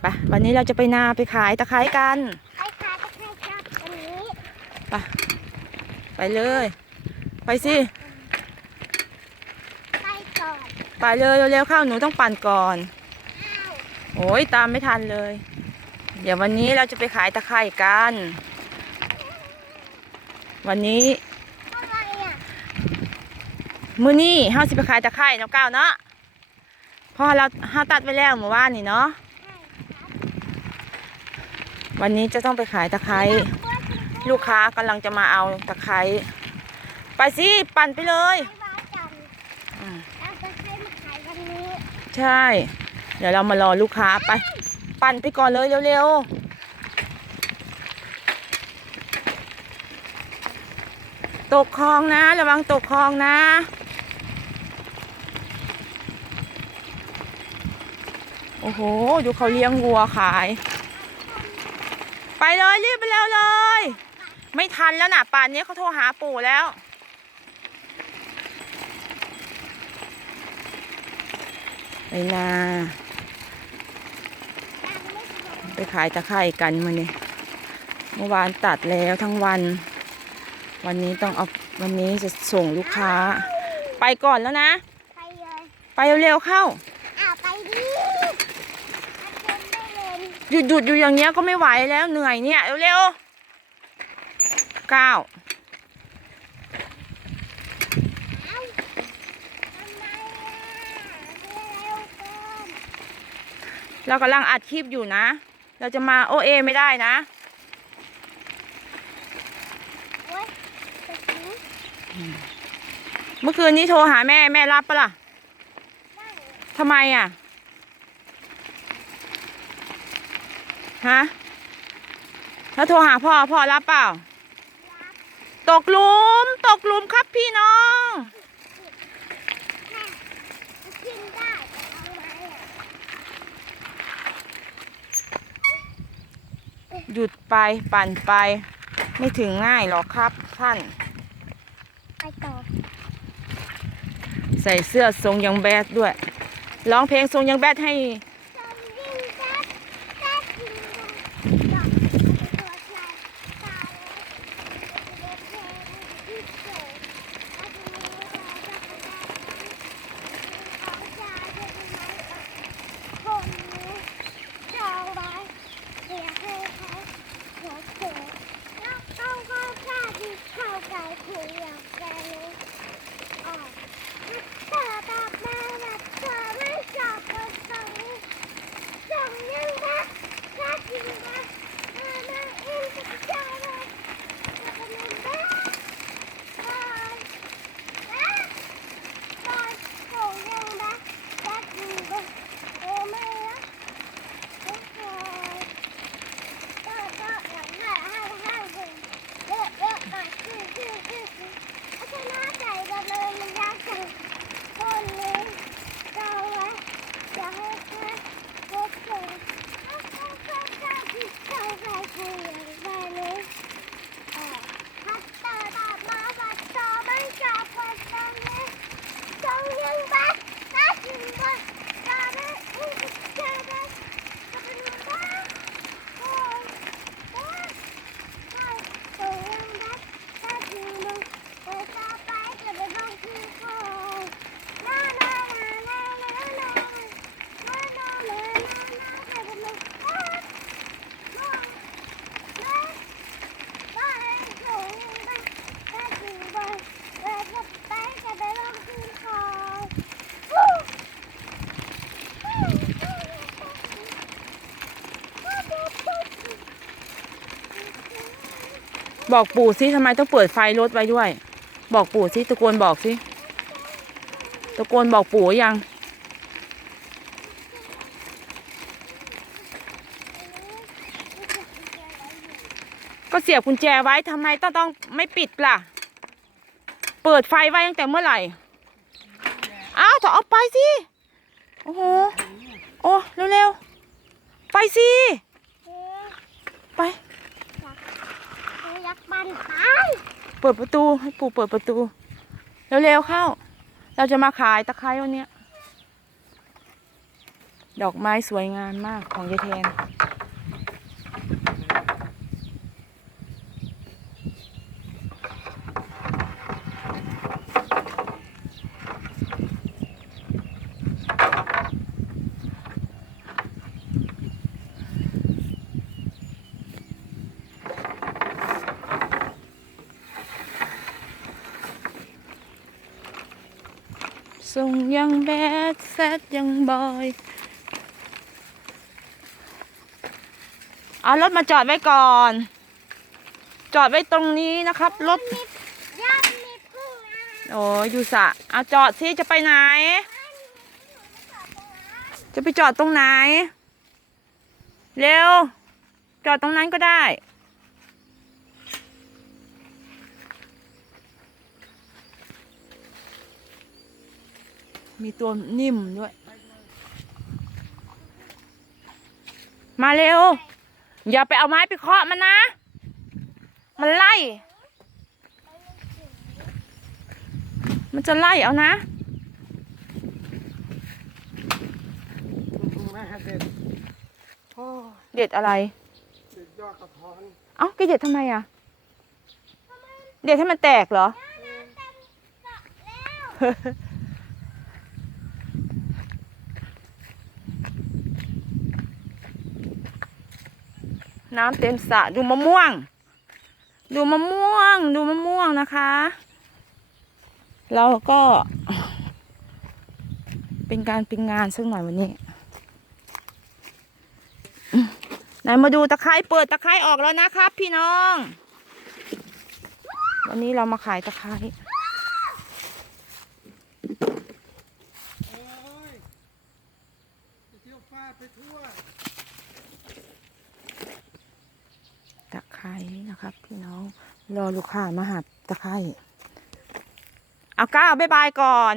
ไปวันนี้เราจะไปนาไปขายตะไคร้กันใครขาจะใครชอบอันนี้ไปไปเลย ไปสิไปก่อนไปเลยเร็วๆเข้าหนูต้องปั่นก่อนอ้าวโอ้ยตามไม่ทันเลย เดี๋ยววันนี้เราจะไปขายตะไคร้กัน วันนี้อะไรอะมื้อนี้เฮาสิไปขายตะไคร้เนาะก้าวเนาะเพราะเราเฮาตัดไว้แล้วเมื่อวานนี่เนาะใช่ครับ วันนี้จะต้องไปขายตะไคร้ลูกค้ากำลังจะมาเอาตะไคร้ไปสิปั่นไปเลยไปว่าจันอืมเราจะใช้มาขายวันนี้ใช่ เดี๋ยวเรามารอลูกค้าไป ปั่นไปก่อนเลยเร็วๆตกคลองนะระวังตกคลองนะ โอ้โห ดูเขาเลี้ยงวัวขาย ไปเลยรีบไปเร็วเลย ไม่ทันแล้วนะป่านนี้เขาโทรหาปู่แล้ว ไปนายังไม่เสร็จไปขายตะไคร่กันมาเนี่ยเมื่อวานตัดแล้วทั้งวัน วันนี้ต้องเอาวันนี้จะส่งลูกค้า ไปก่อนแล้วนะ ไปเลย ไปเร็วๆเข้า อ้าวไปดิอาจารย์ไม่เล่น หยุดหยุดอยู่อย่างเงี้ยก็ไม่ไหวแล้วเหนื่อยเนี่ยเร็วๆก้าวเร็วเกินเรากำลังอัดคลิปอยู่นะ เราจะมาโอเอไม่ได้นะเมื่อคืนนี้โทรหาแม่แม่รับปะล่ะทำไมอะ ฮะถ้าโทรหาพ่อพ่อรับเปล่ารับตกหลุม ตกหลุมครับพี่น้องแม่กินได้แต่เอาไว้อะหยุดไปปั่นไป ไม่ถึงง่ายหรอกครับท่าน ไปต่อใส่เสื้อทรงยังแบดด้วย ร้องเพลงทรงยังแบดให้ Yeah. บอกปู่สิทำไมต้องเปิดไฟรถไว้ด้วย บอกปู่สิตะโกนบอกสิตะโกนบอกปู่ยัง ก็เสียบกุญแจไว้ทำไมต้องต้องไม่ปิดล่ะ เปิดไฟไว้ตั้งแต่เมื่อไหร่อ้าวถอดออกไปสิ โอ้โห โอ้เร็วๆ ไปสิ ไป ยักษ์บันตาย เปิดประตูให้ปู่เปิดประตู เร็วๆเข้า เราจะมาขายตะไคร้วันนี้ดอกไม้สวยงามมากของยายแทน ส่งยังแบดแซดยังบอยเอารถมาจอดไว้ก่อน จอดไว้ตรงนี้นะครับรถยอดมีพึ่งนะโอ้ยยูสะเอาจอดสิจะไปไหน จะไปจอดตรงไหน เร็ว จอดตรงนั้นก็ได้ มีตัวนิ่มด้วย มาเร็ว อย่าไปเอาไม้ไปเคาะมันนะ มันไล่ มันจะไล่เอานะแม่เด็ดโอ้เด็ดอะไร เด็ดยอดกระท้อน เอ้าแกเด็ดทำไมอะ เด็ดให้มันแตกเหรอ น้ำเต็มสระดูมะม่วง ดูมะม่วง ดูมะม่วงนะคะเราก็ เป็นการเป็นงานสักหน่อยวันนี้ไหนมาดูตะไคร้เปิดตะไคร้ออกแล้วนะครับ พี่น้อง วันนี้เรามาขายตะไคร้ โอ้ยไปเที่ยวฟาดไปทั่ว ตะไคร้นะครับ พี่น้อง รอลูกค้ามาหาตะไคร้เอาก้าวบ๊ายบายก่อน